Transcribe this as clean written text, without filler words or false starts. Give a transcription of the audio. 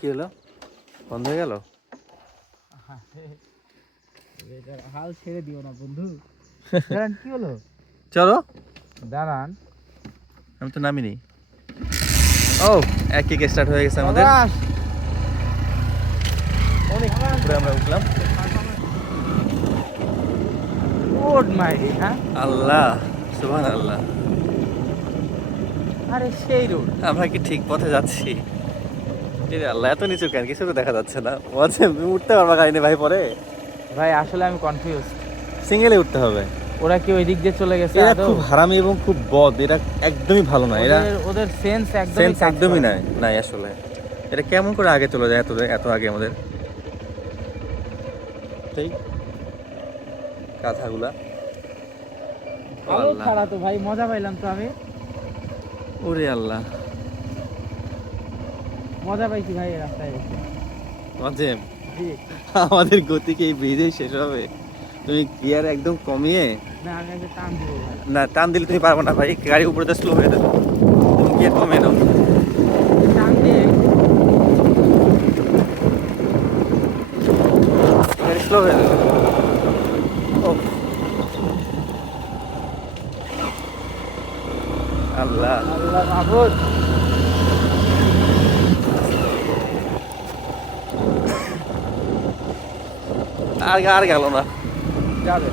কি হলো, বন্ধ হয়ে গেল? হাল ছেড়ে দিও না বন্ধু। কি হলো? চলো, দাঁড়ান, আমি তো নামিনি। ও, এক কিক স্টার্ট হয়ে গেছে আমাদের। অনেক উপরে আমরা উঠলাম। রোড মাইরি, হ্যাঁ আল্লাহ, সুবহানাল্লাহ। আরে সেই রোড। আমরা কি ঠিক পথে যাচ্ছি? এরে আল্লাহ, এত নিচু কেন? কিছু তো দেখা যাচ্ছে না। বলছে উঠতে পারবা গাড়ি ভাই পরে? ভাই আসলে আমি কনফিউজ। সিঙ্গেলে উঠতে হবে। ওরা কি ওই দিক দিয়ে চলে গেছে? এরা আদৌ খুব হারামি এবং খুব বদ, এরা একদমই ভালো না। এরা ওদের সেন্স একদমই সেন্স কাজ একদমই করে না। নাই নাই আসলে। এটা কেমন করে আগে চলে যায়, এত এত আগে আমাদের? সেই কাঁথাগুলা। ও ভালো আল্লাহ, ছাড়া তো ভাই, মজা পাইলাম তো আমি। ওরে আল্লাহ। মজা পাইছি ভাই এই রাস্তায় এসে। অজেম, জি। আমাদের গতি কি এই ব্রিজেই শেষ হবে? তুমি গিয়ার একদম কমিয়ে। না, আমি একটা টান দিব ভাই। না, টান দিলে তুমি পারবো না ভাই, গাড়ি উপরে তো স্লো হয়ে যাবে। তুমি গিয়ার কমিয়ে নাও। টান দিয়ে গাড়ি স্লো হয়ে যাবে। ও আল্লাহ, আল্লাহ মাহবুব। আর আর গেল না। যাবে